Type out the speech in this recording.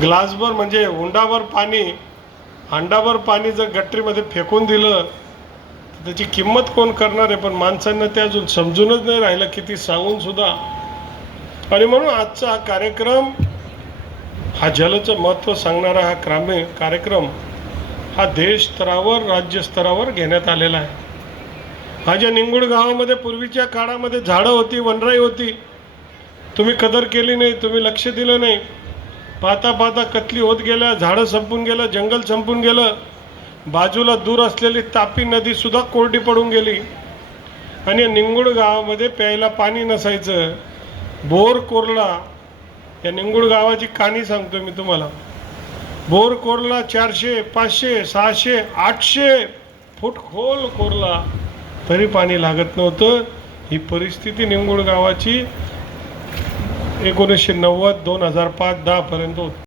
ग्लासभर म्हणजे उंडाभर पाणी, हांडाभर पाणी जर गटरीमध्ये फेकून दिलं तर त्याची किंमत कोण करणार आहे? पण माणसांना ते अजून समजूनच नाही राहिलं, किती सांगून सुद्धा. आणि म्हणून आजचा हा कार्यक्रम, हा जलचं महत्त्व सांगणारा हा कार्यक्रम हा देश स्तरावर, राज्य स्तरावर घेण्यात आलेला आहे. माझ्या निंगुड गावामध्ये पूर्वीच्या काळामध्ये झाडं होती, वनराई होती, तुम्ही कदर केली नाही, तुम्ही लक्ष दिलं नाही. पाहता पाहता कतली होत गेल्या, झाडं संपून गेलं, जंगल संपून गेलं. बाजूला दूर असलेली तापी नदीसुद्धा कोरडी पडून गेली. आणि निंगुड गावामध्ये प्यायला पाणी नसायचं, बोर कोरला. या निंगुड गावाची कहाणी सांगतो मी तुम्हाला. बोर कोरला 400, 500, 600, 800 फूट खोल कोरला, तरी पाणी लागत नव्हतं. ही परिस्थिती निंगुड गावाची 1990, 2005-10 पर्यंत होती.